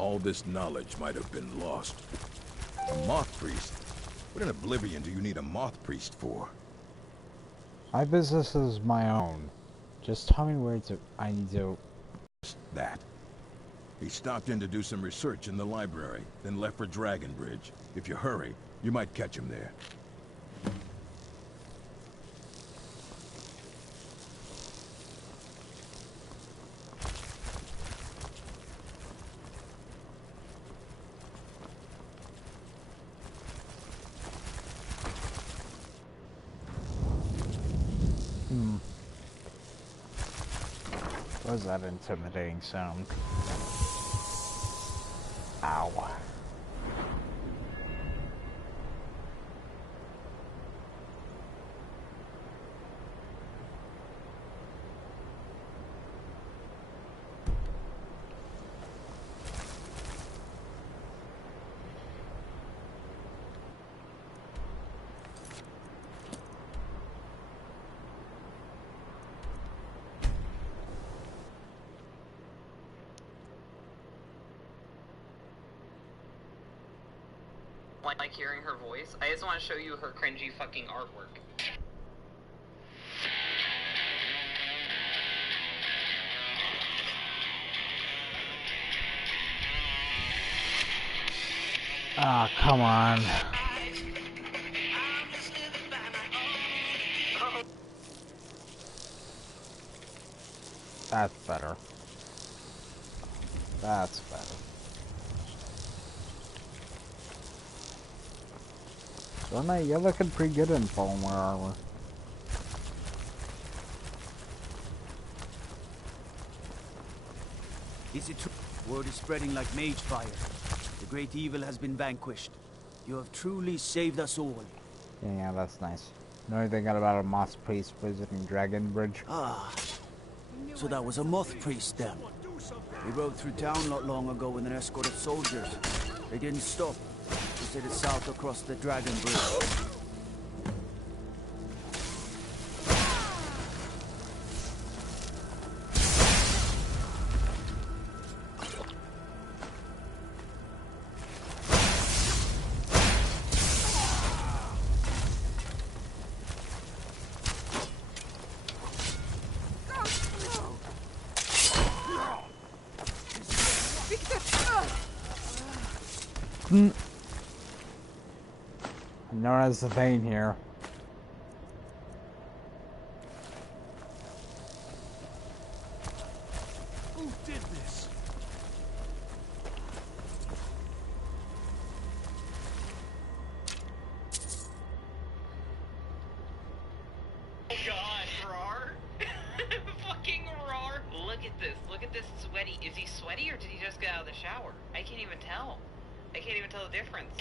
all this knowledge might have been lost. A moth priest? What in oblivion do you need a moth priest for? My business is my own. Just tell me where I need to... That. He stopped in to do some research in the library, then left for Dragon Bridge. If you hurry, you might catch him there. What was that intimidating sound? Ow. Like hearing her voice. I just want to show you her cringy fucking artwork. Ah, come on. That's better. That's better. So, mate, you're looking pretty good in foam armor. Is it true? Word is spreading like mage fire. The great evil has been vanquished. You have truly saved us all. Yeah, that's nice. Know anything about a moth priest visiting Dragon Bridge? Ah, so that was a moth priest then. He rode through town not long ago with an escort of soldiers. They didn't stop. They headed south across the Dragon Bridge. Known as the vein here. Who did this? Oh god, Rar? Fucking Rar. Look at this. Look at this sweaty. Is he sweaty or did he just get out of the shower? I can't even tell. I can't even tell the difference.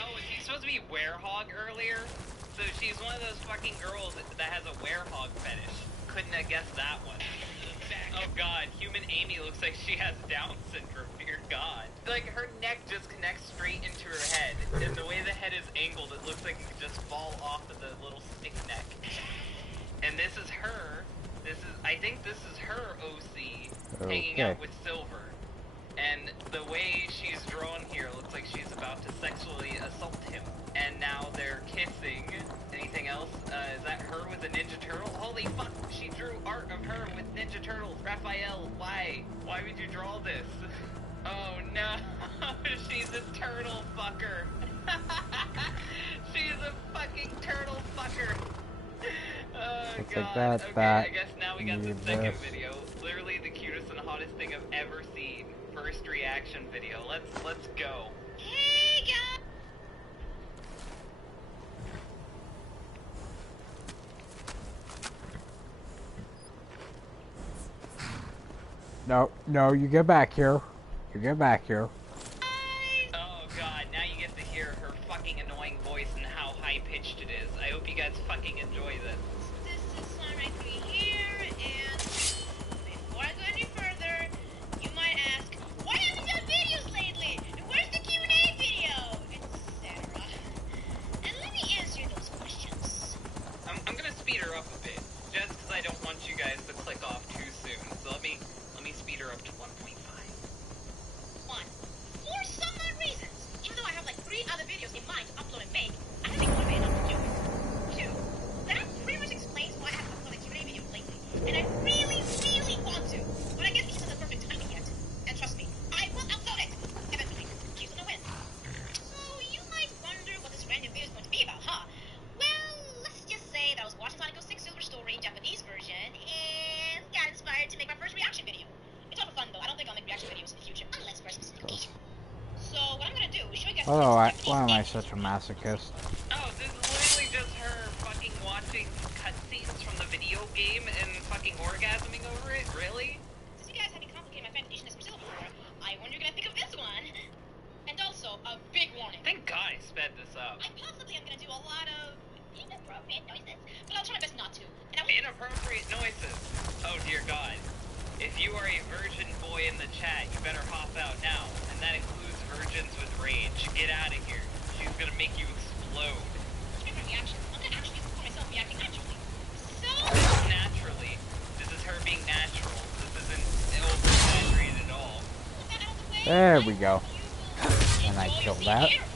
Oh, was he supposed to be werehog earlier? So she's one of those fucking girls that has a werehog fetish. Couldn't have guessed that one. Oh god, human Amy looks like she has Down syndrome, dear god. Like, her neck just connects straight into her head, and the way the head is angled, it looks like it could just fall off of the little stick neck. And this is her, I think this is her OC, hanging out with Silver. And the way she's drawn here looks like she's about to sexually assault him. And now they're kissing. Anything else? Is that her with a Ninja Turtle? Holy fuck, she drew art of her with Ninja Turtles. Raphael, why? Why would you draw this? Oh no, she's a turtle fucker. She's a fucking turtle fucker. Oh Looks god, like that, okay, that, I guess now we got the second video. Literally the cutest and hottest thing I've ever seen. First reaction video. Let's go. Hey guys! No, you get back here. You get back here. Oh god, now you get to hear her fucking annoying voice and how high-pitched it is. I hope you guys fucking enjoy this. This is Sunrise 3 here, and before I go any further, you might ask, why haven't you done videos lately? And where's the Q&A video? Etc. And let me answer those questions. I'm gonna speed her up a bit, just because I don't want you guys to click off too soon. So let me speed her up to 1.5. Oh, why am I such a masochist? Oh, this is literally just her fucking watching cutscenes from the video game and fucking orgasming over it? Really? Since you guys had to complicate my foundation of some silverware, I wonder you're gonna think of this one. And also, a big warning. Thank God I sped this up. I possibly am gonna do a lot of inappropriate noises, but I'll try my best not to. And I will... Inappropriate noises. Oh dear God. If you are a virgin boy in the chat, you better hop out now. And that includes virgins with rage. Get out of here. She's gonna make you explode. Different reactions. I'm gonna actually record myself reacting naturally. So... Naturally. This is her being natural. This isn't over-exaggerated at all. With that out of the way, There we go. you will And I enjoy killed seeing that. air.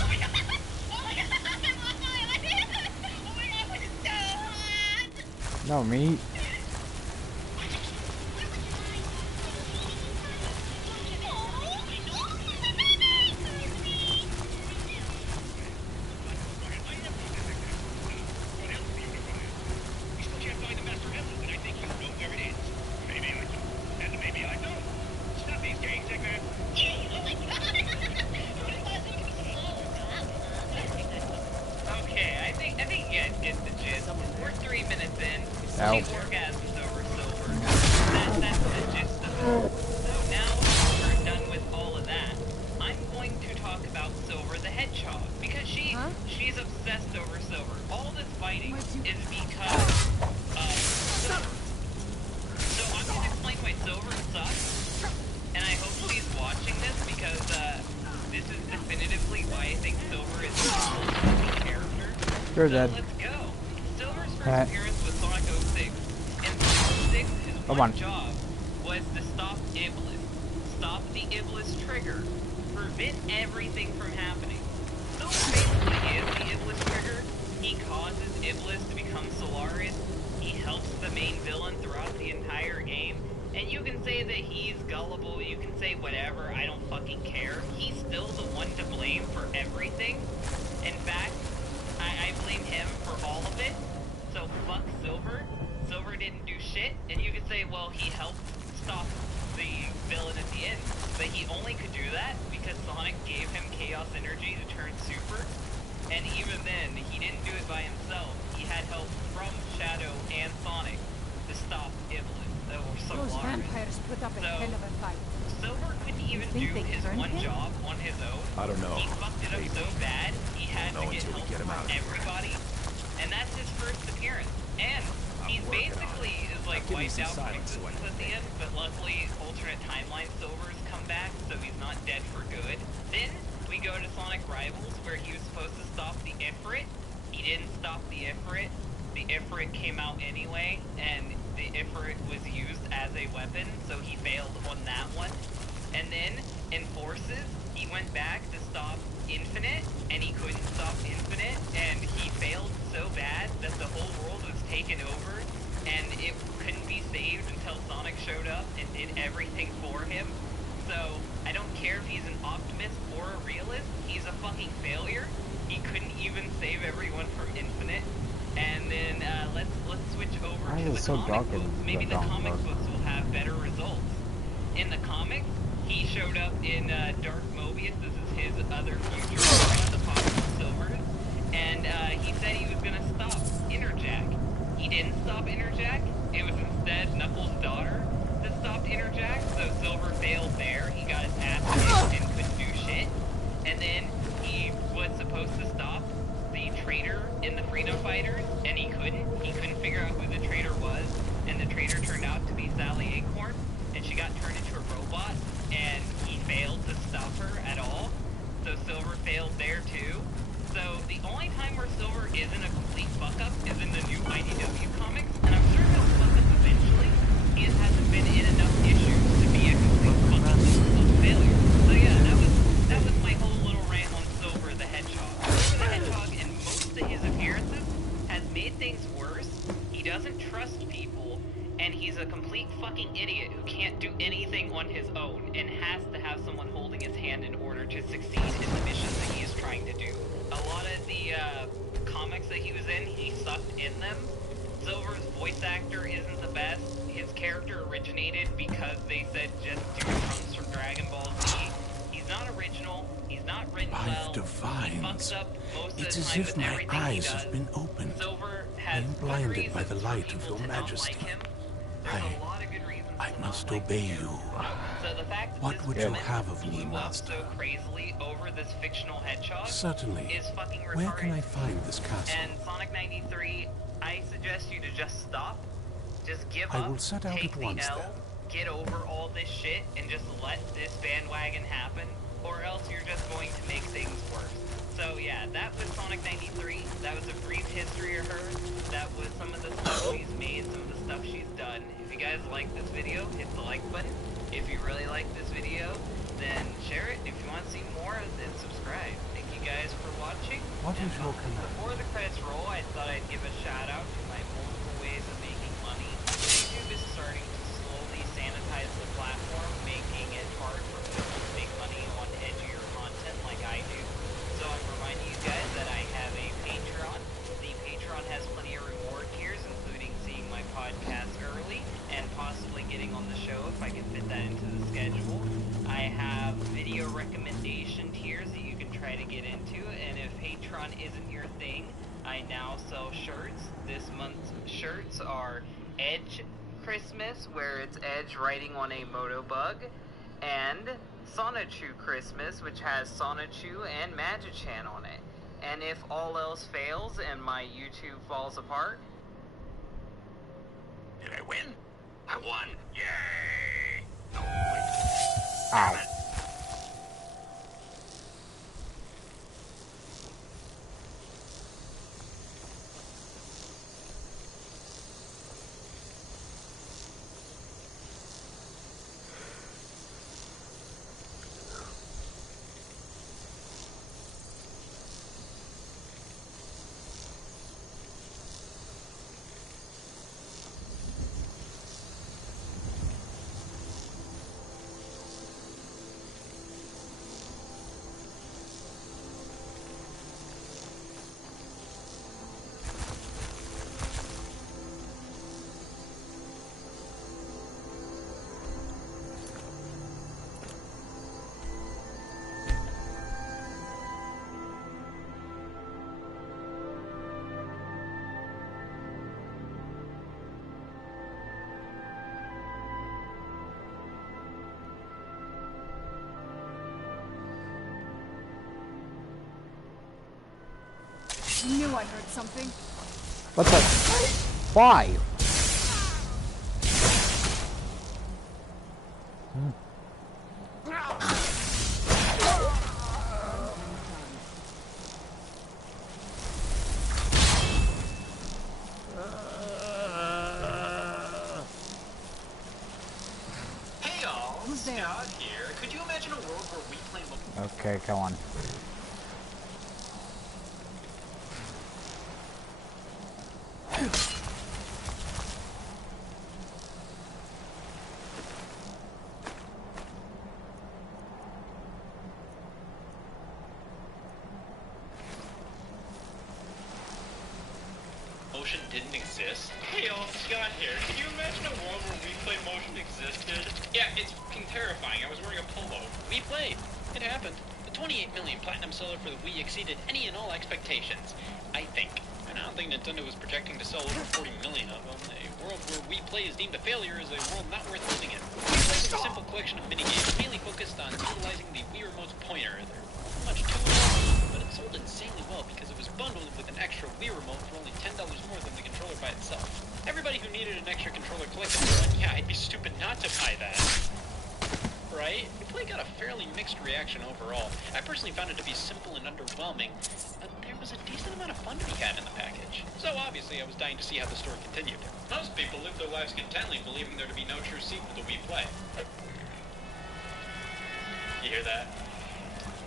Oh my God. No, me. Okay, I think you guys get the gist. We're 3 minutes in. Ow. She orgasms over Silver. That's the gist of it. So now we're done with all of that. I'm going to talk about Silver the Hedgehog because she's obsessed over Silver. All this fighting is because of Silver. So I'm going to explain why Silver sucks, and I hope she's watching this because this is definitively why I think Silver is a character. You're So dead. let's go. Silver's first Alright. appearance was Sonic 06. And Sonic 06, his Come one on. job was to stop Iblis. Stop the Iblis trigger. Prevent everything from happening. Silver basically is the Iblis trigger. He causes Iblis to become Solaris. He helps the main villain throughout the entire game. And you can say that he's gullible, you can say whatever, I don't fucking care. He's still the one to blame for everything. In fact, I blame him for all of it. So fuck Silver. Silver didn't do shit, and you could say, well, he helped stop the villain at the end. But he only could do that because Sonic gave him Chaos Energy to turn super. And even then, he didn't do it by himself. He had help from Shadow and Sonic to stop Iblis. Those vampires put up a hell of a fight. Silver couldn't even do think they his turned one him? job on his own. I don't know. He fucked it up so bad, he had to know get until we help get him from out of here. everybody. And that's his first appearance. And he's working on basically is like Give me wiped some out from silence so I existence can at the think. end, but luckily alternate timeline Silver's come back, so he's not dead for good. Then we go to Sonic Rivals, where he was supposed to stop the Ifrit. He didn't stop the Ifrit. The Ifrit came out anyway, and the Ifrit was used as a weapon, so he failed on that one. And then, in Forces, he went back to stop Infinite, and he couldn't stop Infinite, and he failed so bad that the whole world was taken over, and it couldn't be saved until Sonic showed up and did everything for him. So, I don't care if he's an optimist or a realist, he's a fucking failure. He couldn't even save everyone from Infinite. And then let's switch over Why to is the it so comic dark in books. the Maybe the dark comic mode? books will have better results. In the comics, he showed up in Dark Mobius. This is his other future, the Apostle Silvers, and he said he was gonna stop Interjack. He didn't stop Interjack. It was instead Knuckles' daughter that stopped Interjack. So Silver failed there. He got his ass kicked and couldn't do shit. And then he was supposed to stop the traitor in the Freedom Fighters, and he couldn't. He couldn't figure out who the traitor was, and the traitor turned out to be Sally Acorn, and she got turned into a robot, and he failed to stop her at all. So Silver failed there too. So the only time where Silver isn't a complete fuck-up is in the new IDW comics, and I'm sure he'll fuck up eventually. He just hasn't been in enough issues to be a complete fuck-up failure. So yeah, that was my whole little rant on Silver the Hedgehog. Silver the Hedgehog in most of his appearances has made things worse. He doesn't trust people, and and he's a complete fucking idiot who can't do anything on his own and has to have someone holding his hand in order to succeed in the missions that he is trying to do. A lot of the comics that he was in, he sucked in them. Silver's voice actor isn't the best. His character originated because they said just do Trunks from Dragon Ball Z. He's not original. He's not written well. He fucks up most of the time with everything he does. Have been opened. Silver has I am blinded by the light of your majesty. I must obey you. So the fact that What this would you woman have of me, blew up master? so crazily over this fictional hedgehog Certainly. is fucking retarded. Where can I find this castle? And Sonic 93, I suggest you to just stop, just give up, I will set out take at the once, L, then. get over all this shit, and just let this bandwagon happen, or else you're just going to make things worse. So yeah, that was Sonic 93. That was a brief history of her. That was some of the stuff she's made, some of the stuff she's done. If you guys like this video, hit the like button. If you really like this video, then share it. If you want to see more, then subscribe. Thank you guys for watching. What is your command? Before the credits roll, I thought I'd give a shout out to my multiple ways of making money. YouTube is starting to slowly sanitize the platform, making it hard for people to make money on edgier content like I do. So I'm reminding you guys that I have a Patreon. The Patreon has plenty of reward tiers, including seeing my podcast early and possibly getting on the show if I can fit that into the schedule. I have video recommendation tiers that you can try to get into, and if Patreon isn't your thing, I now sell shirts. This month's shirts are Edge Christmas, where it's Edge riding on a Motobug, and Sonichu Christmas, which has Sonichu and Magichan on it. And if all else fails and my YouTube falls apart... Did I win? I won! Yay! No, Ow. damn it. Knew I heard something. What the? Why? Hey y'all, Scott here. Could you imagine a world where we play Okay, come on. motion didn't exist? Hey y'all, Scott here. Can you imagine a world where we play motion existed? Yeah, it's fucking terrifying. I was wearing a polo. We played. It happened. The 28 million platinum seller for the Wii exceeded any and all expectations. I think. And I don't think Nintendo was projecting to sell over 40 million of them. A world where Wii Play is deemed a failure is a world not worth living in. Wii Play is a simple collection of minigames mainly focused on utilizing the Wii Remote's pointer. They're not much to it, but it sold insanely well because it was bundled with an extra Wii Remote for only $10 more than the controller by itself. Everybody who needed an extra controller collected one. Yeah, I'd be stupid not to buy that. Right? The play got a fairly mixed reaction overall. I personally found it to be simple and underwhelming, but there was a decent amount of fun to be had in the package. So obviously I was dying to see how the story continued. Most people live their lives contently believing there to be no true sequel to Wii Play. You hear that?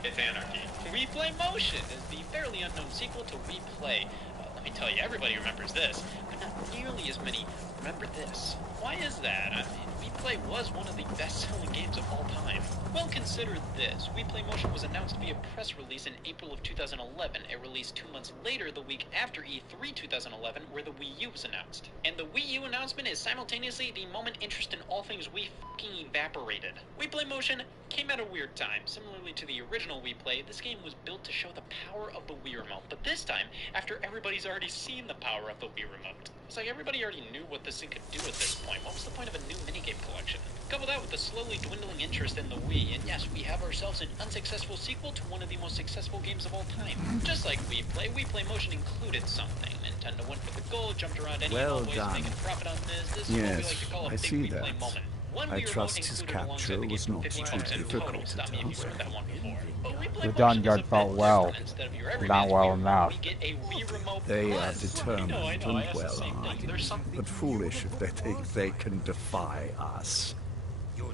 It's anarchy. Wii Play Motion is the fairly unknown sequel to Wii Play. Let me tell you, everybody remembers this, but not nearly as many remember this. Why is that? I mean, We Play was one of the best-selling games of all time. Well, consider this. We Play Motion was announced via press release in April of 2011. It released 2 months later, the week after E3 2011, where the Wii U was announced. And the Wii U announcement is simultaneously the moment interest in all things Wii fucking evaporated. We Play Motion came at a weird time. Similarly to the original Wii Play, this game was built to show the power of the Wii Remote. But this time, after everybody's already seen the power of the Wii Remote. It's like everybody already knew what this thing could do at this point. What was the point of a new minigame collection? Couple that with the slowly dwindling interest in the Wii, and yes, we have ourselves an unsuccessful sequel to one of the most successful games of all time. Just like Wii Play Motion included something. Nintendo went for the goal, jumped around any Well ways, done. making profit on this. This is what we like to call a big Wii Play moment. One I Wii trust remote his included alongside capture the was game not for too 50 bucks in difficult total. to Stop me if you've tell. heard that one before. But Wii Play They've done Motion is a bit Godfall well. different. Instead of your every Not man's well Wii remote, enough. we get a Wii Remote They are Plus. determined I know, I and asked the same thing. well-armed, There's something but foolish if they think they can defy us.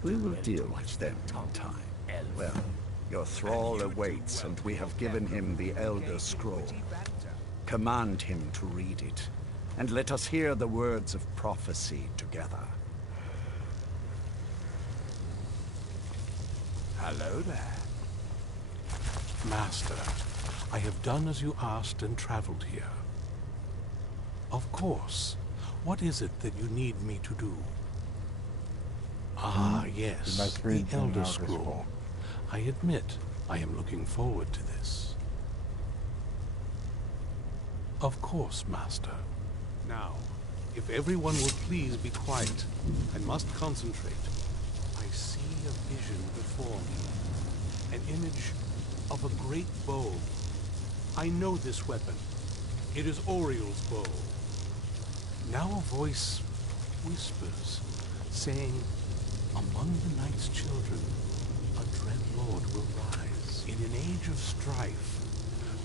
We will deal with them in time. Well, your thrall awaits, and we have given him the Elder Scroll. Command him to read it, and let us hear the words of prophecy together. Hello there. Master, I have done as you asked and traveled here. Of course. What is it that you need me to do? Ah, yes, must the read the Elder Elder Scroll. Scroll. I admit, I am looking forward to this. Of course, Master. Now, if everyone will please be quiet, I must concentrate. I see a vision before me, an image of a great bow. I know this weapon. It is Oriel's bow. Now a voice whispers, saying, among the night's children, a dread lord will rise. In an age of strife,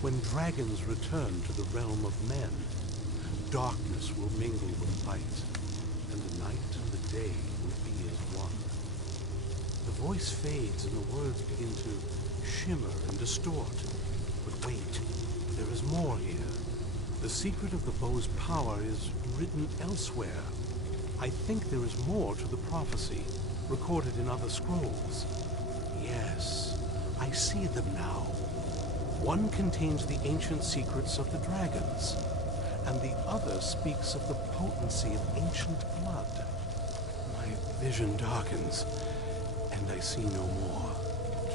when dragons return to the realm of men, darkness will mingle with light, and the night and the day will be as one. The voice fades and the words begin to shimmer and distort. But wait, there is more here. The secret of the bow's power is written elsewhere. I think there is more to the prophecy, recorded in other scrolls. Yes, I see them now. One contains the ancient secrets of the dragons, and the other speaks of the potency of ancient blood. My vision darkens, and I see no more.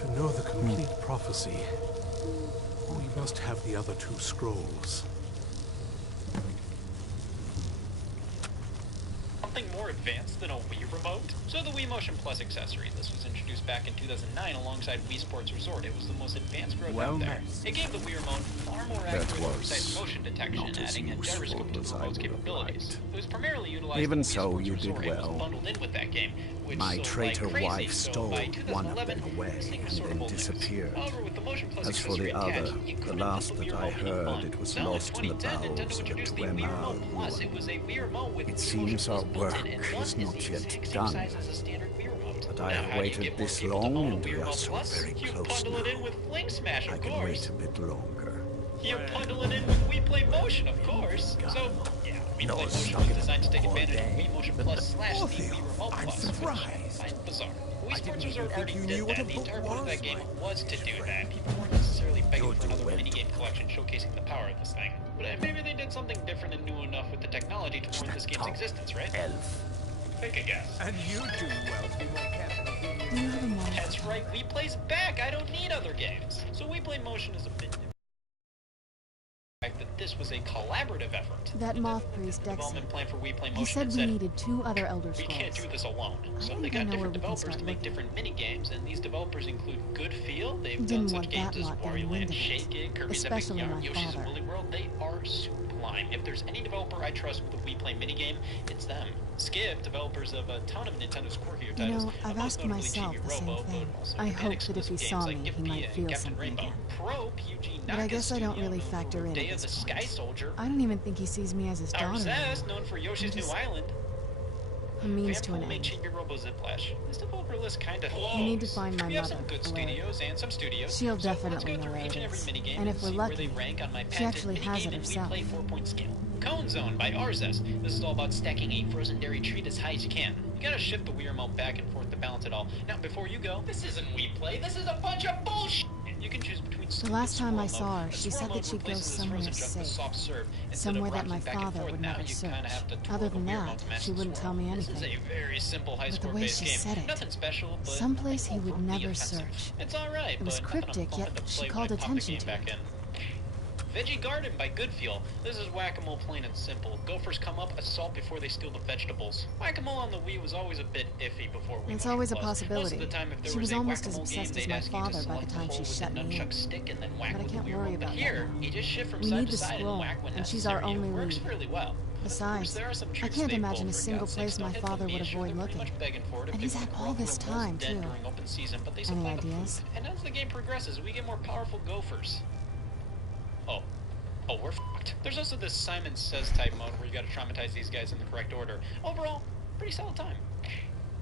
To know the complete prophecy, we must have the other two scrolls. Something more advanced than a Wii Remote? So the Wii Motion Plus accessory. This was introduced back in 2009 alongside Wii Sports Resort. It was the most advanced growth out there. It gave the Wii Remote far more accurate and precise motion detection, adding a gyroscope to the remote's capabilities. It was primarily utilized Even in Wii so, Sports you Resort. did It was well. bundled in with that game, which My sold traitor like crazy. wife So stole by one of 2011, them away this thing was and sort of then old news. disappeared. However, with the Motion Plus As for accessory the attached, other, you the couldn't last put the that Wii I Remote in a heard, bun. it was So in lost in the 2010, bowels Nintendo of a introduced the Wii Dwemer Remote Plus. It was a Wii Remote with It Wii seems Motion our Plus built work in, and is one is not the yet exact same done. size as a standard Wii Remote. But I Now, have how do you waited get more this people to long, own a and Wii we are Remote so Plus? very You close bundle it in now. with Fling Smash, I of can course. wait a bit longer. You bundle it in with Wii Play Motion, of course. So, yeah, Wii Play Motion was designed to take advantage of Wii Motion Plus slash the Wii Remote Plus, which I find bizarre. Wii Sports Resort already did that. The entire point of that game was to do that. People weren't necessarily begging for another minigame collection showcasing the power of this thing. But maybe they did something different and new enough with the technology to warrant this game's existence, right? Elf. Take a guess. And you do well to be more careful. Do you have a moment? That's right, Wii Play's back. I don't need other games. So Wii Play Motion is a bit different. That this was a collaborative effort. That moth priest, Dexter. Development plan for Wii Play He Motion said we needed 2 other Elder we Scrolls. can't do this alone. So think they I got know where different we can developers start to make looking. different mini games, and these developers include Good Feel. They've done Didn't such want games that as lot getting Wario wind Land, of it. Shake It, Kirby's Epic Especially Yarn, my Yoshi's father. Woolly World. They are sublime. If there's any developer I trust with a Wii Play minigame, it's them. Skip, developers of a ton of Nintendo's quirkier titles. You know, I've most asked notably myself Chibi the same Robo, thing. but also I Japan hope that if he exclusive saw games me, like he Gift might and feel Captain something Rainbow. again. Pro, Yuji But I guess I don't Naka really Studio, factor in Day at of this the point. Sky Soldier. I don't even think he sees me as his daughter Our Zest, anymore. known for Yoshi's I'm just- New Island. A means to an Vanpool made end. Chibi Robo Ziplash. This developer list kinda We need to find my We have mother, some good Blair. studios and some studios. She'll so let's definitely go know through where each it and every is. minigame And if we're see where lucky, they rank on my she patented actually has minigame it and herself. We Play 4-point scale. Cone Zone by Arzes. This is all about stacking a frozen dairy treat as high as you can. You gotta shift the Wii remote back and forth to balance it all. Now, before you go, this isn't Wii Play, this is a bunch of bullshit! You can choose between The last time I Swirl saw her, mode. she Swirl said mode that she'd go replaces this somewhere frozen junk with safe. soft serve. Instead of Somewhere that my rocking back and father forth, would now never you kinda have to search. twirl Other the than Wii that, remote to match she the wouldn't swirl. tell me This is a anything. very simple high But the score way based she game. said it, Nothing special, but someplace nothing he would overtly never offensive. search. It's alright, It was but nothing I'm cryptic, fun yet to she play called when I pop the attention game to back it. in. Veggie Garden by Goodfeel. This is Whack-A-Mole plain and simple. Gophers come up, assault before they steal the vegetables. Whack-A-Mole on the Wii was always a bit iffy before Wii It's Motion always a Plus. Most possibility. of the time, if there She was a almost as Whack-A-Mole obsessed game, as they'd my ask you to father by select the the time hole she with shut the me nunchuck in. stick and then whack But I with can't the Wii worry remote. But about that here, now. you just shift from We side need to the side and scroll, whack when and she's necessary. our only It works lead. fairly well. Besides, There are some I tricks can't they imagine pull, a for single God's sakes. place Don't my hit the father would Mish, or avoid they're pretty looking. much begging for it if And they he's want had to all grow this through a time, dead too. during open season, but they Any supply the ideas? food. And as the game progresses, we get more powerful gophers. Oh, we're fucked. There's also this Simon Says type mode where you gotta traumatize these guys in the correct order. Overall, pretty solid time.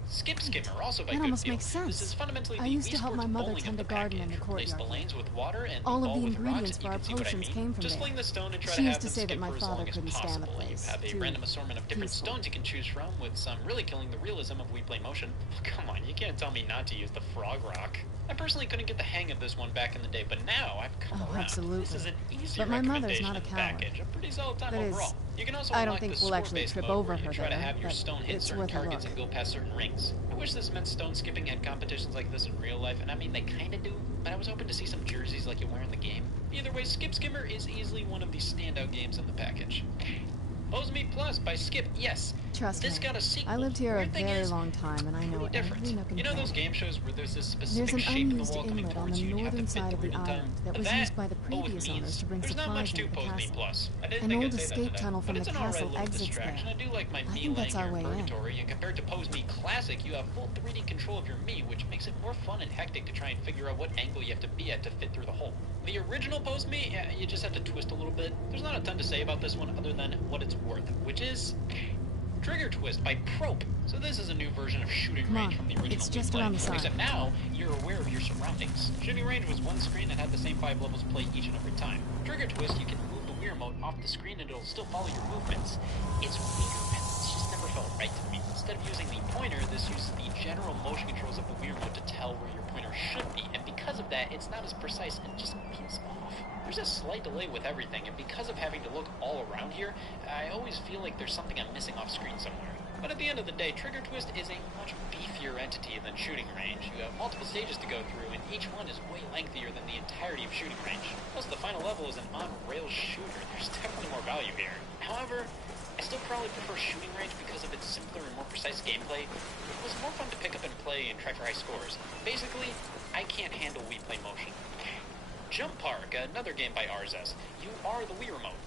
Skip Skimmer, also by That almost Goodfeel. makes sense. This is fundamentally I the used Wii to help my Sports mother bowling tend of a the garden in package. the Replace the courtyard. lanes with water and All the of ball the with rocks. ingredients You for our can see what I potions mean. came from Just there. fling the stone and try She to used have to them say that skip my for as father long as couldn't stand the possible. You place. have a Too random assortment of different peaceful. stones you can choose from, with some really killing the realism of Wii Play Motion. Come on, you can't tell me not to use the frog rock. I personally couldn't get the hang of this one back in the day, but now I've come Oh, around. absolutely. This is an easy But my mother's recommendation not a of the coward. package. A pretty solid time That is, overall. You can also I don't unlock think the we'll actually score-based trip mode over where you her try to there, have your but stone hit it's certain worth a targets look. and go past certain rings. I wish this meant stone skipping had competitions like this in real life, and I mean they kinda do, but I was hoping to see some jerseys like you wear in the game. Either way, Skip Skimmer is easily one of the standout games in the package. Pose Me Plus by Skip, yes. Trust This me, got a sequel. I lived here a Weird thing very is, long time, and I know pretty every different. nook and You know those cranny. game shows where there's this There's specific an shape in the unused wall coming inlet on towards the you and you have to northern fit side the of the room in time? island that was That, used by the but with previous owners means. to bring There's not supplies much to into the Pose Me castle. Plus. I didn't An think old I'd say that escape today, tunnel but from it's the an alright castle little exits distraction. there. I do like my I me think laying that's here our in way in. purgatory, and compared to Pose Me Classic, you have full 3D control of your me, which makes it more fun and hectic to try and figure out what angle you have to be at to fit through the hole. The original Pose Me, you just have to twist a little bit. There's not a ton to say about this one other than what it's worth, which is Trigger Twist by Prope. So this is a new version of Shooting Come Range on, from the original it's just Wii Play. around the side. Except now, you're aware of your surroundings. Shooting Range was one screen and had the same 5 levels played each and every time. Trigger Twist, you can move the Wii Remote off the screen and it'll still follow your movements. It's weird. It's just never felt right to me. Instead of using the pointer, this uses the general motion controls of the Wii Remote to tell where your pointer should be, and because of that, it's not as precise and just feels off. There's a slight delay with everything, and because of having to look all around here, I always feel like there's something I'm missing off screen somewhere. But at the end of the day, Trigger Twist is a much beefier entity than Shooting Range. You have multiple stages to go through, and each one is way lengthier than the entirety of Shooting Range. Plus, the final level is an on-rails shooter. There's definitely more value here. However, I still probably prefer Shooting Range because of its simpler and more precise gameplay. It was more fun to pick up and play and try for high scores. Basically, I can't handle Wii Play Motion. Jump Park, another game by Arzes. You are the Wii Remote.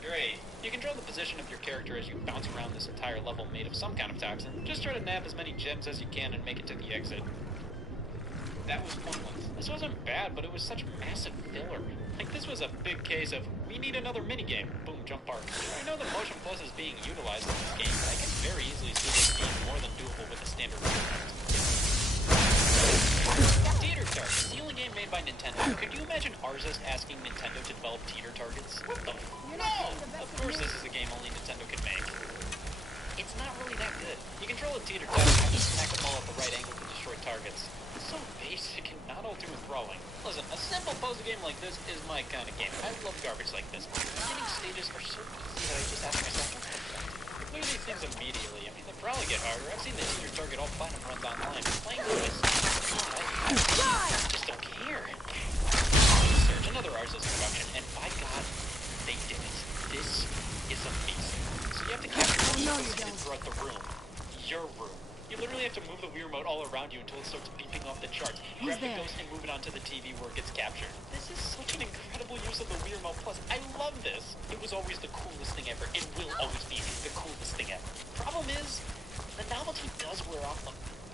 Great. You control the position of your character as you bounce around this entire level made of some kind of toxin. Just try to nab as many gems as you can and make it to the exit. That was pointless. This wasn't bad, but it was such massive filler. Like, this was a big case of, we need another minigame. Boom, Jump Park. I know that Motion Plus is being utilized in this game, but I can very easily see this being more than doable with a standard remote. Teeter Targets, the only game made by Nintendo. Could you imagine Arzes asking Nintendo to develop teeter targets? What the No! Of course this is a game only Nintendo could make. It's not really that good. You control a teeter totter and you smack the ball at the right angle to destroy targets. It's so basic and not all too enthralling. Listen, a simple puzzle game like this is my kind of game. I love garbage like this. The beginning stages are so easy that I just ask myself, what the fuck? Clear these things immediately. I mean, they'll probably get harder. I've seen the teeter target all platinum runs online. Playing with this, I just don't care. Search another Arzes production, and by God, they did it. This is a beast. So you have to capture throughout the room. Your room. You literally have to move the Wii Remote all around you until it starts beeping off the charts. Grab the ghost and move it onto the TV where it gets captured. This is such an incredible use of the Wii Remote Plus. I love this. It was always the coolest thing ever. It will always be the coolest thing ever. Problem is, the novelty does wear off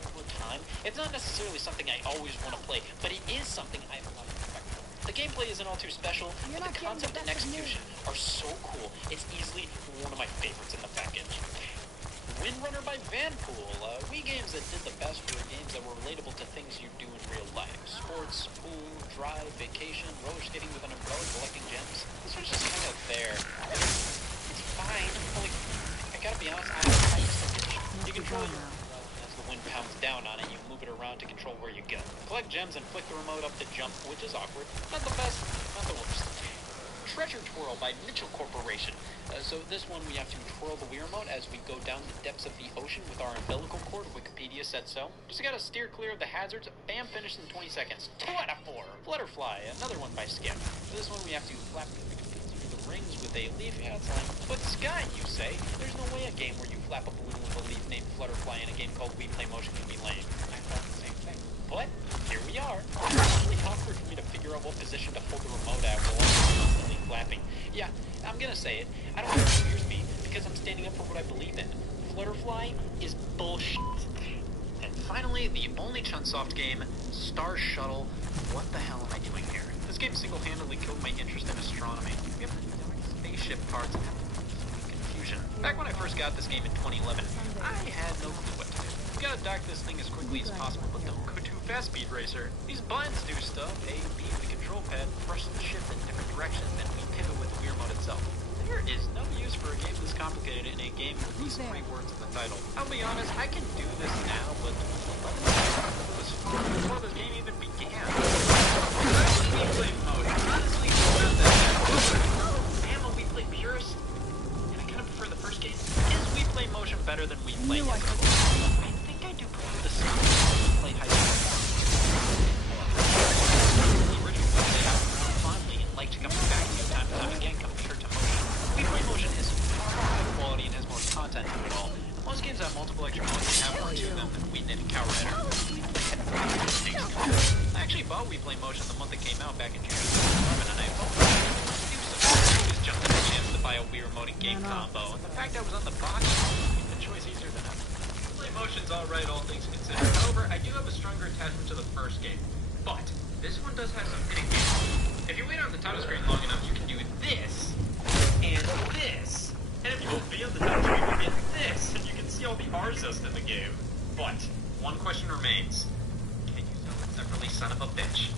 over time. It's not necessarily something I always want to play, but it is something I have a lot of respect for. The gameplay isn't all too special, but the concept and execution are so cool. It's easily one of my favorites in the package. Windrunner by Vanpool. Wii games that did the best were games that were relatable to things you do in real life. Sports, pool, drive, vacation, roller skating with an umbrella, collecting gems. This was just kind of there. It's fine. But like, I gotta be honest, I don't like it. You control your umbrella, and as the wind pounds down on it, you move it around to control where you go. Collect gems and flick the remote up to jump, which is awkward. Not the best, not the worst. Treasure Twirl by Mitchell Corporation. So this one we have to twirl the Wii remote as we go down the depths of the ocean with our umbilical cord. Wikipedia said so. Just gotta steer clear of the hazards. Bam, finished in 20 seconds. 2 out of 4. Flutterfly, another one by Skip. For this one we have to flap through the rings with a leaf. Yeah, it's lame. But Sky, you say? There's no way a game where you flap a balloon with a leaf named Flutterfly in a game called Wii Play Motion can be lame. I thought the same thing. But here we are. It's really awkward for me to figure out what position to hold the remote at while I'm constantly flapping. Yeah, I'm gonna say it. I don't care who hears me because I'm standing up for what I believe in. Flutterfly is bullshit. And finally, the only Chunsoft game, Star Shuttle. What the hell am I doing here? This game single-handedly killed my interest in astronomy. We have spaceship parts and confusion. Back when I first got this game in 2011, I had no clue what to do. You gotta dock this thing as quickly as possible, but don't go too fast, Speed Racer. These buttons do stuff. A, B, the control pad, press the shift in different directions, then we pivot with the Wii remote itself. There is no use for a game this complicated in a game with these 3 words in the title. I'll be honest, I can do this now, but 11 years was far before this game even began. Wii Play mode. Honestly, it's not that bad. I am a Wii Play purist, and I kind of prefer the first game. Is Wii Play Motion better than Wii Play? Yes, of course. I think I do prefer the second Wii Play High School. The original Wii Play I remember fondly and liked coming back time and time again compared to Motion. Wii Play Motion is far more high quality and has more content to it all. Most games have multiple extra modes and have more to them than Wii did in Cow Rider. I actually bought Wii Play Motion the month it came out back in June 2011, and I felt always jumped at the chance to buy a Wii remote and game combo, and the fact I was on the box made the choice easier than ever. Wii Play Motion's alright, all things considered. However, I do have a stronger attachment to the first game, but this one does have some hitting games. If you wait on the title screen long enough, you can do this, and this. And if you hold B on the title screen, you get this, and you can see all the R's in the game. But, one question remains. Can you sell it separately, son of a bitch?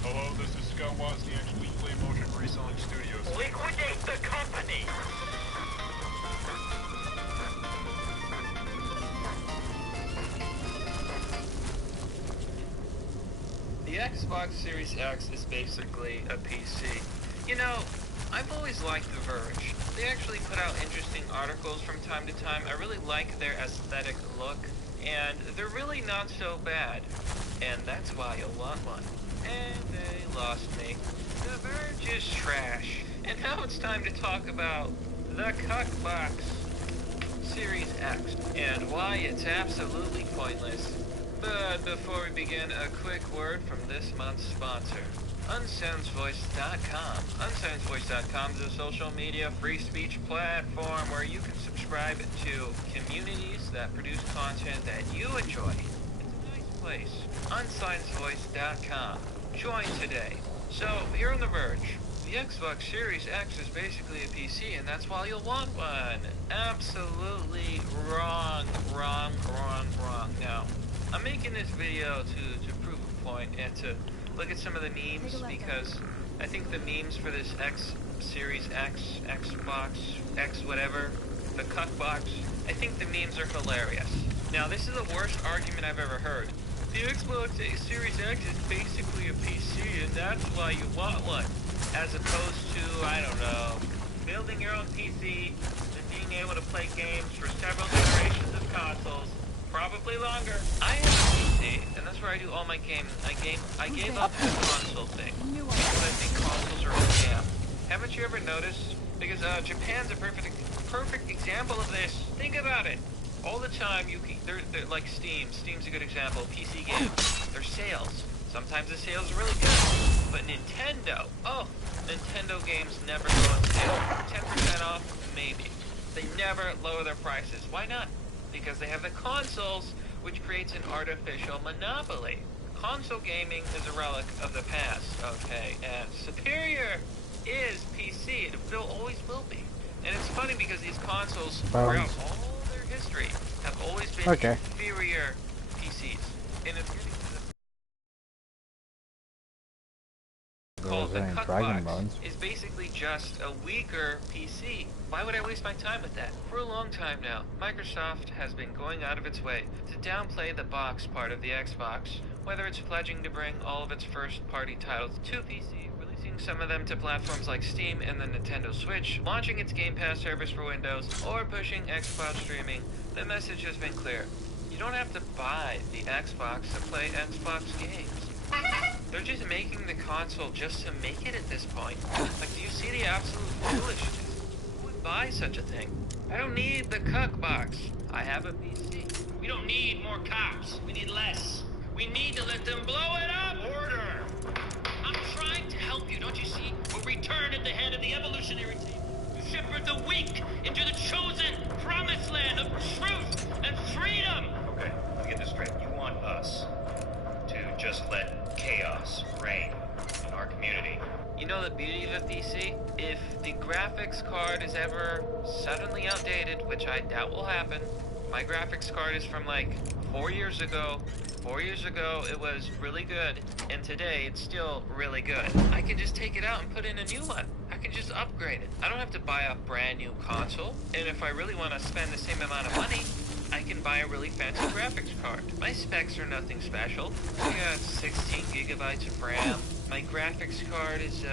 Hello, this is Scott Wozni, Wii Play Motion Reselling Studios. Liquidate the company! The Xbox Series X is basically a PC. You know, I've always liked The Verge. They actually put out interesting articles from time to time. I really like their aesthetic look, and they're really not so bad. And that's why you'll want one. And they lost me. The Verge is trash. And now it's time to talk about the Cuckbox Series X, and why it's absolutely pointless. But before we begin, a quick word from this month's sponsor, UnsoundsVoice.com. UnsoundsVoice.com is a social media free speech platform where you can subscribe to communities that produce content that you enjoy. It's a nice place. UnsoundsVoice.com. Join today. So, here on The Verge, the Xbox Series X is basically a PC, and that's why you'll want one. Absolutely wrong. Now, I'm making this video to prove a point and to look at some of the memes, because I think the memes for this X Series X, Xbox, X whatever, the Cuckbox, I think the memes are hilarious. Now, this is the worst argument I've ever heard. The Xbox Series X is basically a PC, and that's why you want one. As opposed to, I don't know, building your own PC and being able to play games for several generations of consoles. Probably longer. I have a PC, and that's where I do all my games. I gave up the console thing because I think consoles are a scam. Haven't you ever noticed? Because Japan's a perfect example of this. Think about it. All the time, they're like Steam. Steam's a good example. PC games. They're sales. Sometimes the sales are really good. But Nintendo, Nintendo games never go on sale. 10% off, maybe. They never lower their prices. Why not? Because they have the consoles, which creates an artificial monopoly. Console gaming is a relic of the past, okay? And superior is PC. It always will be. And it's funny because these consoles, Bones. throughout all their history, have always been Okay. inferior PCs. And it's getting to the called the Dragon Cuckbox Bones. is basically just a weaker PC. Why would I waste my time with that? For a long time now, Microsoft has been going out of its way to downplay the box part of the Xbox, whether it's pledging to bring all of its first-party titles to PC, releasing some of them to platforms like Steam and the Nintendo Switch, launching its Game Pass service for Windows, or pushing xCloud streaming. The message has been clear. You don't have to buy the Xbox to play Xbox games. They're just making the console just to make it at this point. Like, do you see the absolute foolishness? Who would buy such a thing? I don't need the Cuckbox. I have a PC. We don't need more cops. We need less. We need to let them blow it up. Order. I'm trying to help you, don't you see? We'll return at the head of the evolutionary table. You shepherd the weak into the chosen promised land of truth and freedom. Okay, let me get this straight. You want us to just let chaos reign in our community? You know the beauty of a PC? If the graphics card is ever suddenly outdated, which I doubt will happen, my graphics card is from like 4 years ago. 4 years ago, it was really good, and today it's still really good. I can just take it out and put in a new one. I can just upgrade it. I don't have to buy a brand new console, and if I really want to spend the same amount of money, I can buy a really fancy graphics card. My specs are nothing special. I got 16 gigabytes of RAM. My graphics card is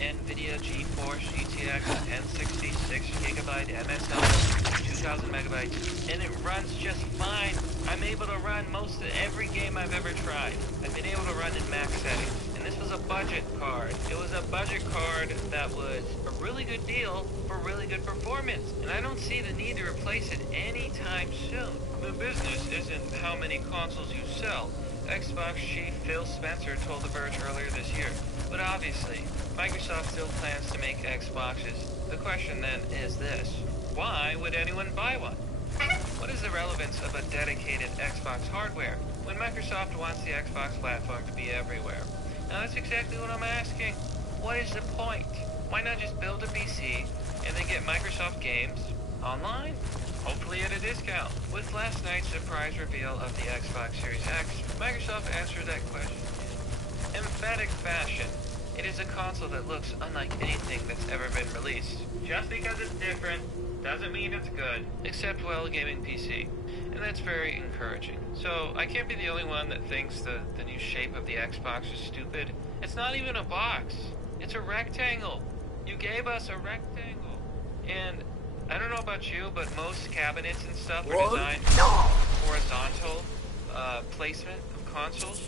NVIDIA GeForce GTX 1060 6GB MSI 2000 megabytes, and it runs just fine. I'm able to run most of every game I've ever tried. I've been able to run in max settings, and this was a budget card. It was a budget card that was a really good deal for really good performance, and I don't see the need to replace it anytime soon. The business isn't how many consoles you sell. Xbox chief Phil Spencer told The Verge earlier this year. But obviously, Microsoft still plans to make Xboxes. The question then is this: why would anyone buy one? What is the relevance of a dedicated Xbox hardware when Microsoft wants the Xbox platform to be everywhere? Now that's exactly what I'm asking. What is the point? Why not just build a PC and then get Microsoft games online? Hopefully at a discount. With last night's surprise reveal of the Xbox Series X, Microsoft answered that question in emphatic fashion. It is a console that looks unlike anything that's ever been released. Just because it's different doesn't mean it's good, except, well, a gaming PC. And that's very encouraging. So I can't be the only one that thinks the new shape of the Xbox is stupid. It's not even a box. It's a rectangle. You gave us a rectangle. And I don't know about you, but most cabinets and stuff are designed for horizontal placement of consoles.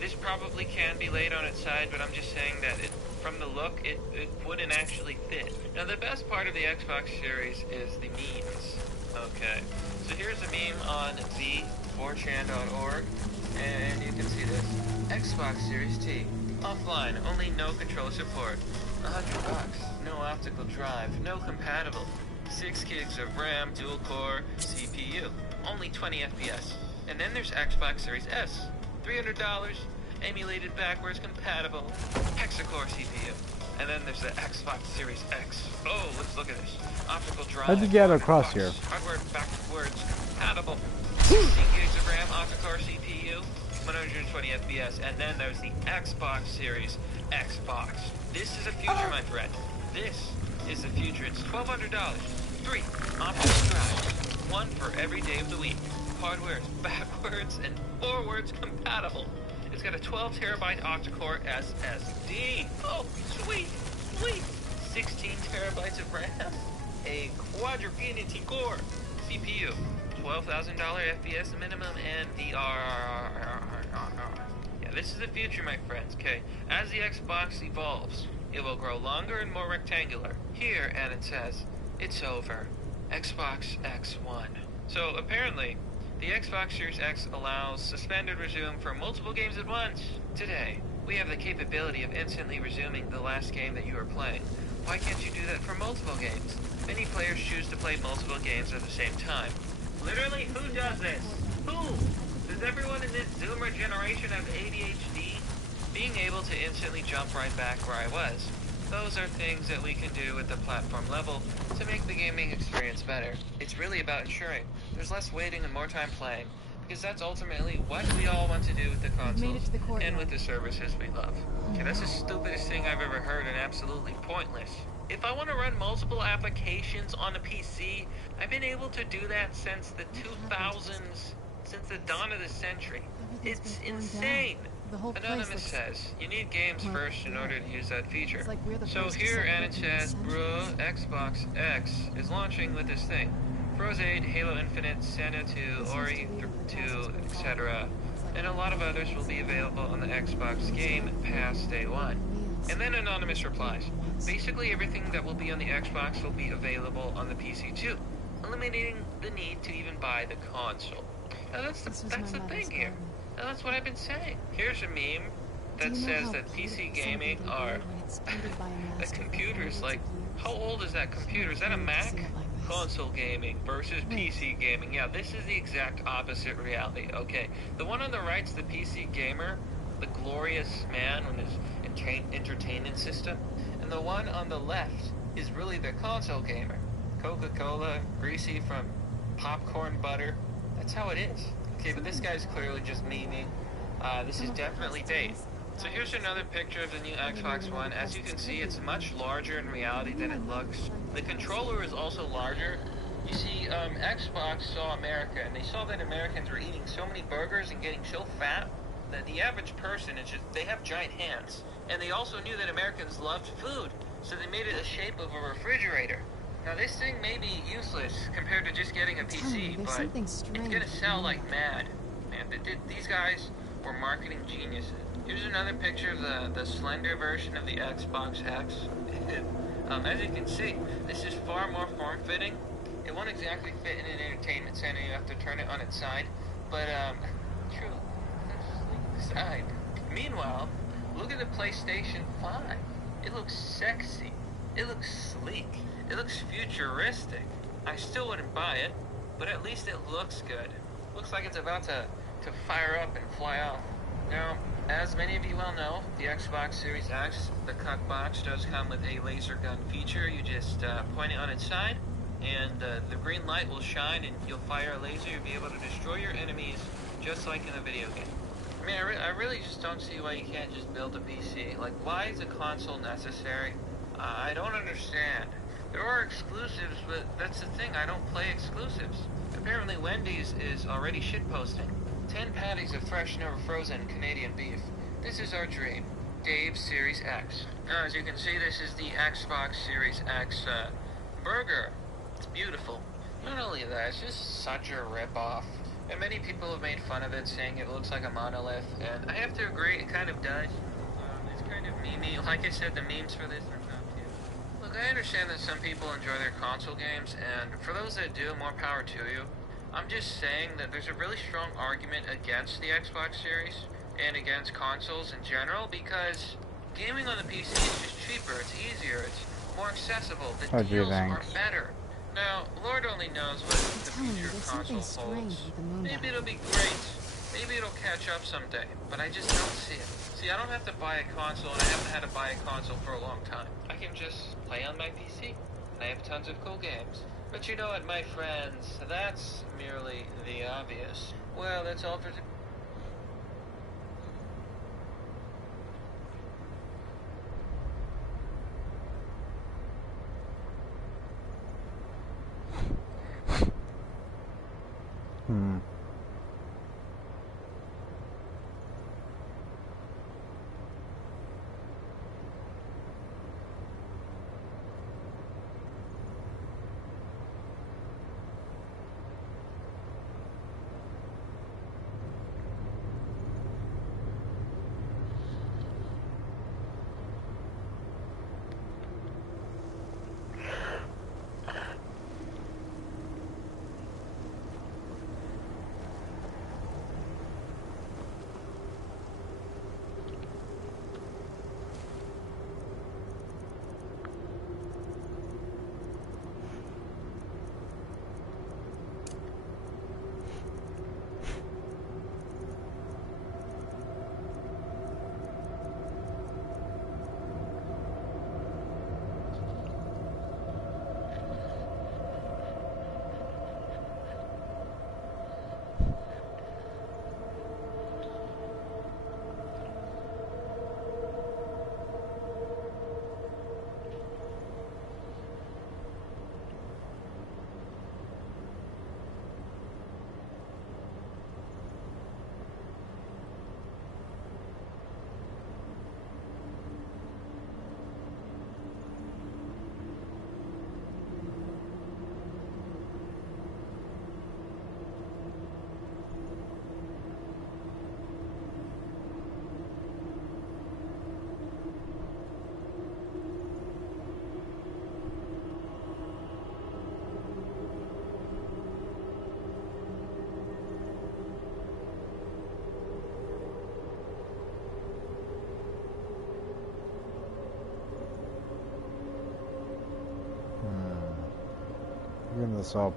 This probably can be laid on its side, but I'm just saying that from the look, it wouldn't actually fit. Now, the best part of the Xbox Series is the memes. Okay, so here's a meme on the4chan.org, and you can see this. Xbox Series T. Offline, only no controller support. $100. No optical drive. No compatible. 6 gigs of RAM, dual-core CPU. Only 20 FPS. And then there's Xbox Series S. $300. Emulated backwards compatible. Hexa-core CPU. And then there's the Xbox Series X. Oh, let's look at this. Optical drive. How'd you get across here? Hardware backwards compatible. 16 gigs of RAM, octa-core CPU. 120 FPS. And then there's the Xbox Series Xbox. This is the future, my friend. This is the future. It's $1,200. 3 optical drives. 1 for every day of the week. Hardware is backwards and forwards compatible. It's got a 12 terabyte octa-core SSD. Oh, sweet, sweet. 16 terabytes of RAM. A quadrufinity core CPU. $12,000 FPS minimum and VR. Yeah, this is the future, my friends, okay? As the Xbox evolves, it will grow longer and more rectangular. Here, and it says, it's over. Xbox X1. So, apparently, the Xbox Series X allows suspended resume for multiple games at once. Today, we have the capability of instantly resuming the last game that you are playing. Why can't you do that for multiple games? Many players choose to play multiple games at the same time. Literally, who does this? Who? Does everyone in this Zoomer generation have ADHD? Being able to instantly jump right back where I was Those are things that we can do at the platform level to make the gaming experience better. It's really about ensuring there's less waiting and more time playing, because that's ultimately what we all want to do with the consoles and with the services we love. Okay, that's the stupidest thing I've ever heard and absolutely pointless. If I want to run multiple applications on a PC, I've been able to do that since the 2000s, since the dawn of the century. It's insane. Anonymous says, you need games first in order to use that feature. So here Anna says, bruh, Xbox X is launching with this thing. Froze 8, Halo Infinite, Santa 2, Ori 2, etc. And a lot of others will be available on the Xbox Game Pass Day 1. And then Anonymous replies, basically everything that will be on the Xbox will be available on the PC too, eliminating the need to even buy the console. Now that's the thing here. Now that's what I've been saying. Here's a meme that says that PC gaming are a computer's like, how old is that computer? Is that a Mac? Console gaming versus PC gaming. Yeah, this is the exact opposite reality. Okay, the one on the right's the PC gamer, the glorious man with his entertainment system, and the one on the left is really the console gamer. Coca-Cola, greasy from popcorn butter. That's how it is. Okay, but this guy's clearly just memeing. This is definitely bait. So here's another picture of the new Xbox One. As you can see, it's much larger in reality than it looks. The controller is also larger. You see, Xbox saw America, and they saw that Americans were eating so many burgers and getting so fat that the average person is just, they have giant hands. And they also knew that Americans loved food, so they made it the shape of a refrigerator. Now this thing may be useless compared to just getting a PC, but it's gonna sell like mad. Man, these guys were marketing geniuses. Here's another picture of the slender version of the Xbox X. As you can see, this is far more form-fitting. It won't exactly fit in an entertainment center, you have to turn it on its side, but true, side. Meanwhile, look at the PlayStation 5. It looks sexy. It looks sleek. It looks futuristic. I still wouldn't buy it, but at least it looks good. Looks like it's about to fire up and fly off. Now, as many of you well know, the Xbox Series X, the cut box, does come with a laser gun feature. You just point it on its side, and the green light will shine, and you'll fire a laser. You'll be able to destroy your enemies, just like in a video game. I mean, I really just don't see why you can't just build a PC. Like, why is a console necessary? I don't understand. There are exclusives, but that's the thing, I don't play exclusives. Apparently Wendy's is already shitposting. 10 patties of fresh, never frozen Canadian beef. This is our dream. Dave's Series X. Now, as you can see, this is the Xbox Series X burger. It's beautiful. Not only that, it's just such a rip-off. And many people have made fun of it, saying it looks like a monolith, and I have to agree, it kind of does. It's kind of memey. Like I said, the memes for this are top tier. Look, I understand that some people enjoy their console games, and for those that do, more power to you. I'm just saying that there's a really strong argument against the Xbox Series and against consoles in general, because gaming on the PC is just cheaper, it's easier, it's more accessible, the deals are better. Now, Lord only knows what the future of console holds. Maybe it'll be great, maybe it'll catch up someday, but I just don't see it. See, I don't have to buy a console, and I haven't had to buy a console for a long time. I can just play on my PC, and I have tons of cool games. But you know what, my friends, that's merely the obvious. Well, that's all for today. Bring this up.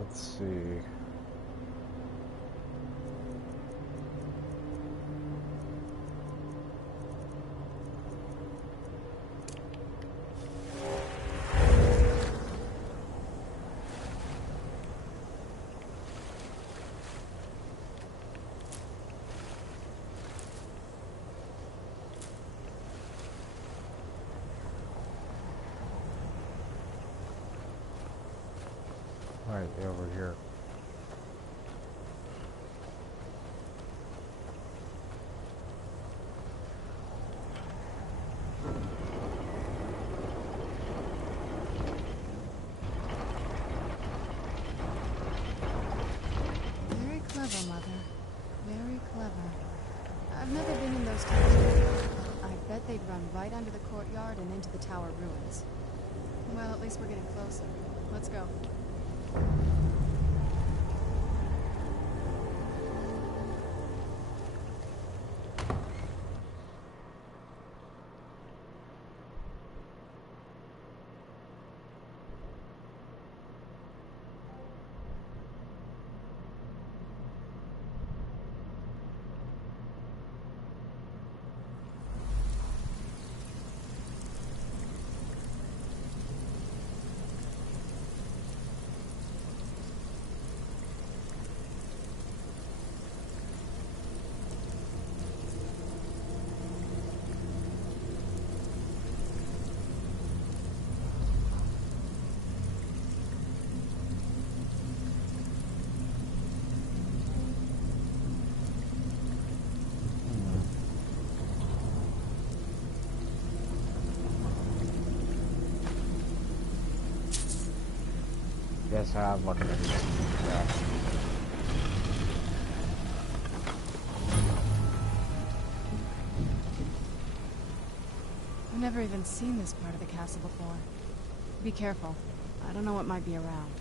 Let's see. Right over here. Very clever, Mother. Very clever. I've never been in those towers before. I bet they'd run right under the courtyard and into the tower ruins. Well, at least we're getting closer. Let's go. Guess I'm looking at it. Yeah. I've never even seen this part of the castle before. Be careful. I don't know what might be around.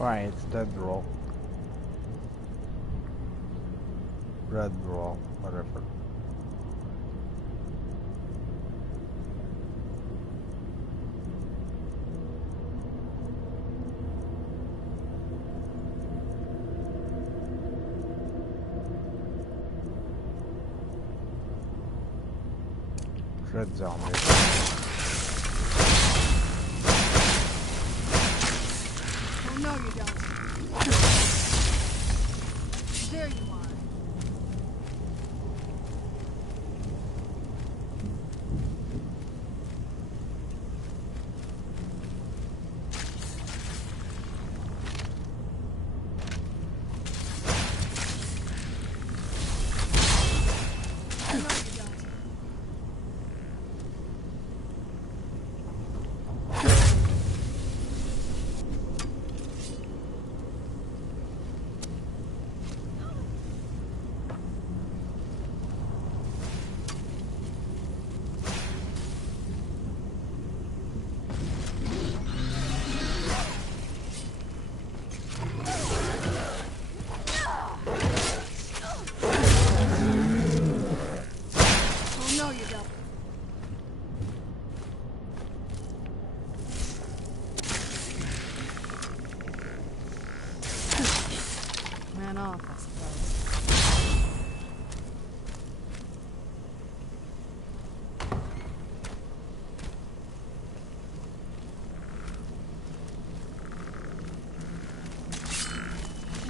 Right, it's dead roll. Red roll, whatever. Good zombie. Oh, no, you don't. There you are. Off, I suppose.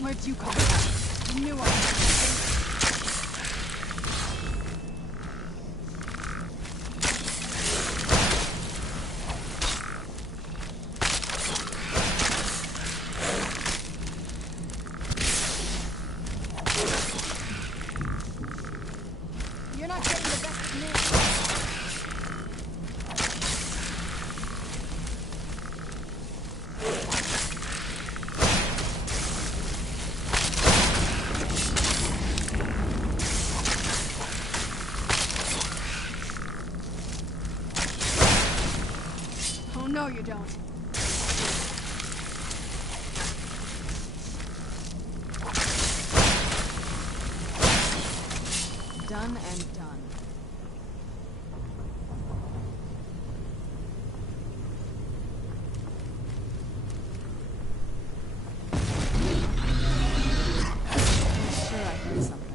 Where'd you come from? You knew I was. No, you don't. Done and done. I'm sure I heard something.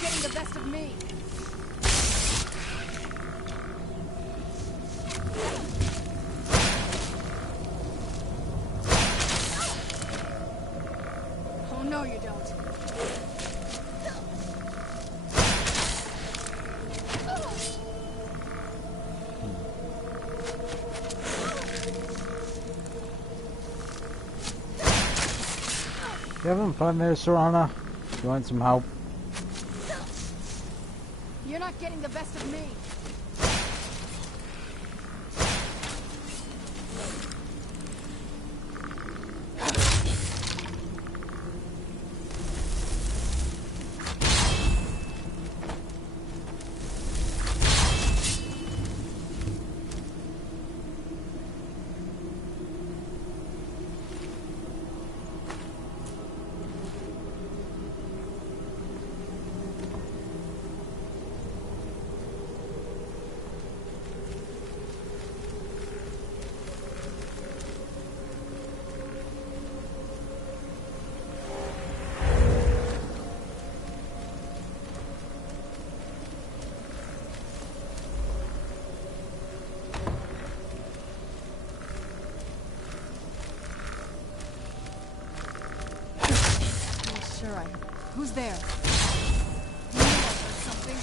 Getting the best of me. Oh, no, you don't. You having fun there, Serana? You want some help? You're not getting the best of me. Who's there? Something?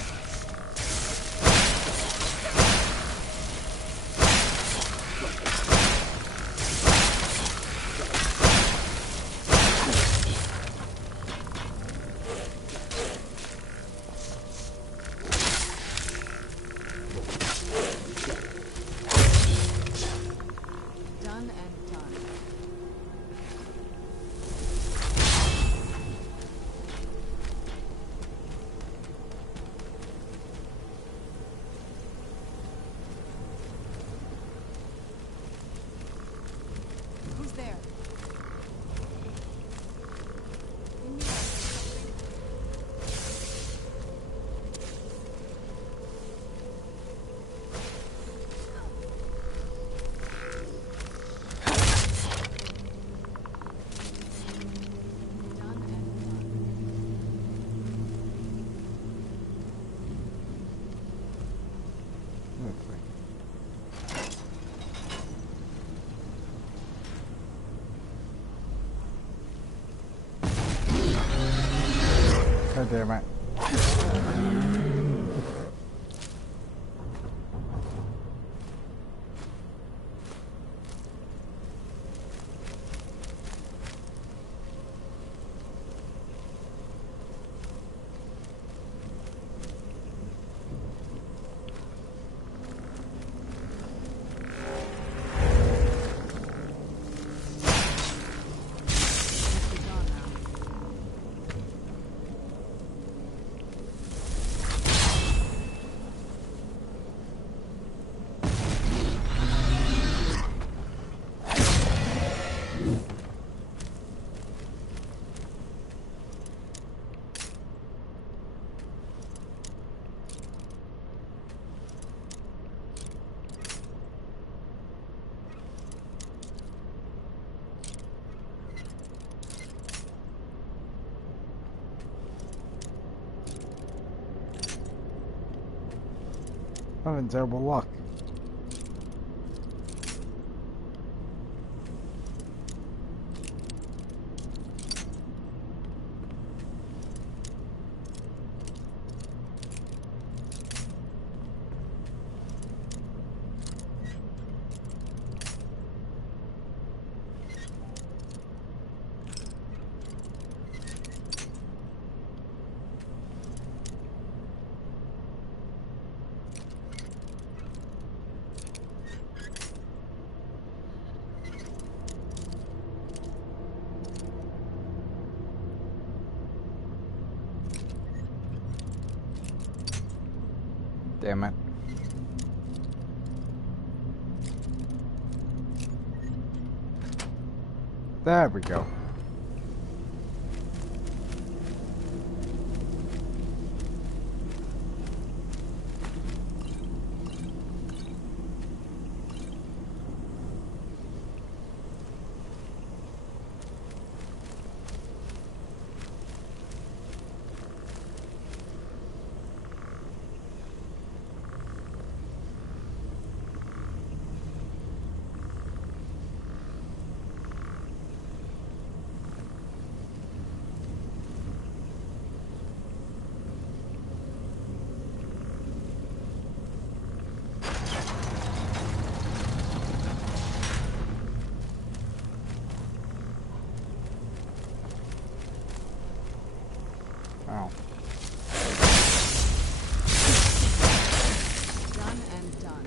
Done and done. God damn it. I'm in terrible luck. Damn it. There we go. Oh. Done and done.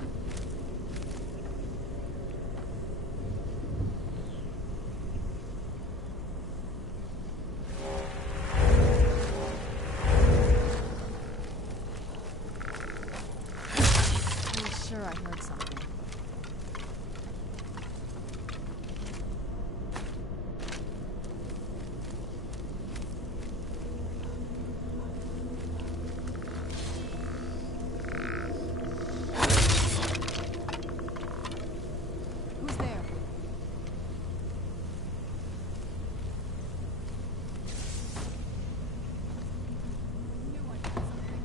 I'm sure I heard something. Who's there? Knew I heard something.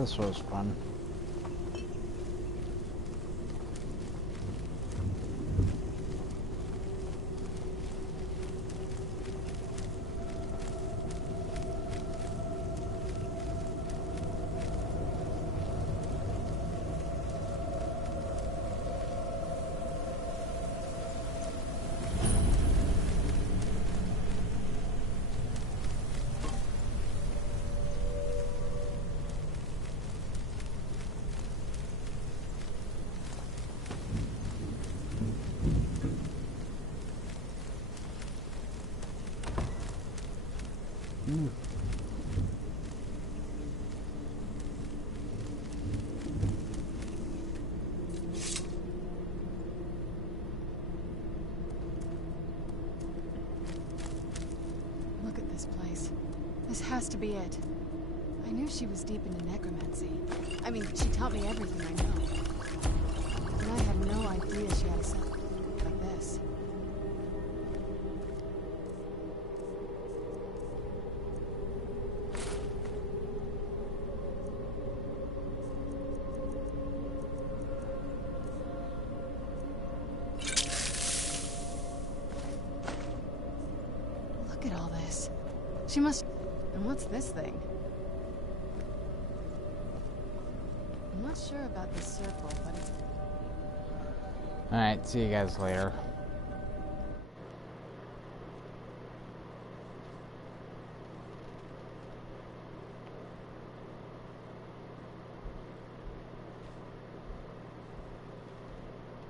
This was fun. Look at this place. This has to be it. I knew she was deep into necromancy. I mean, she taught me everything I know. And I had no idea she had a son like this. Look at all this. She must... And what's this thing? I'm not sure about this circle, but it's... Alright, see you guys later.